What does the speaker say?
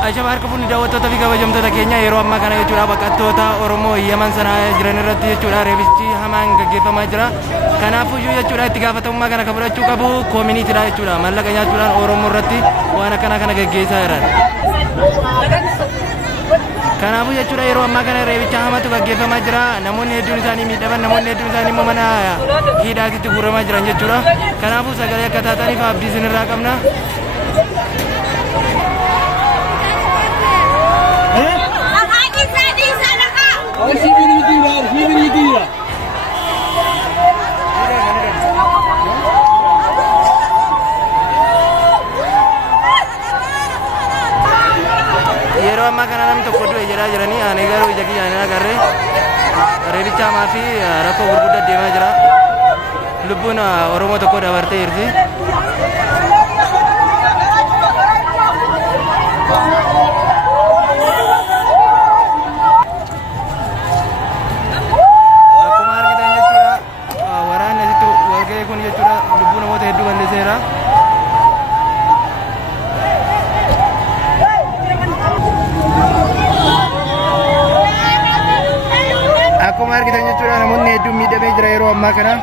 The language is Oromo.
Ajabar kebun daawwattoota tapi kabajamtoota keenya yeroo ammaa kana jechuudha baqattoota Oromoo Yaman sana jiran irratti jechuudha reebichi hamaan gaggeeffamaa jira. Kanaafuu jechuudha itti gaafatamummaa kana fudhachuu qabu koominiitiidha jechuudha. Mallaqa nyaachuudhaan Oromoo irratti waan akkana kana gaggeessaa jiran. Kanaafuu jechuudha yeroo ammaa kana reebicha hamaatu gaggeeffamaa jira. Namoonni hedduun isaanii miidhaman, namoonni hedduun isaanii immoo mana hidhaatti guuramaa jiran jechuudha. Kanaafuu sagalee akka taataniif abdii isinirraa qabna. Yeroo ammaa kana namni tokko du'e jedhaa jiranii ani garuu ija kiyyaan hin agarre reebicha hamaa fi rakkoo gurguddaa deemaa jira. Lubbuun Oromoo tokko dabartee jirti. Akkuma argitan jechuudha waraanni asitti walga'ee kun jechuudha lubbuu namoota hedduu balleesseera. Akkuma argitan jechuudha namoonni hedduun miidhamee jira yeroo ammaa kana.